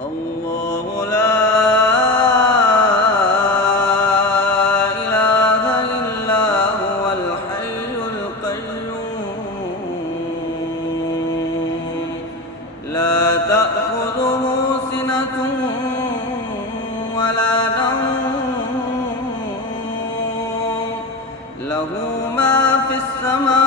الله لا إله إلا هو الحي القيوم لا تأخذه سنة ولا نوم له ما في السماوات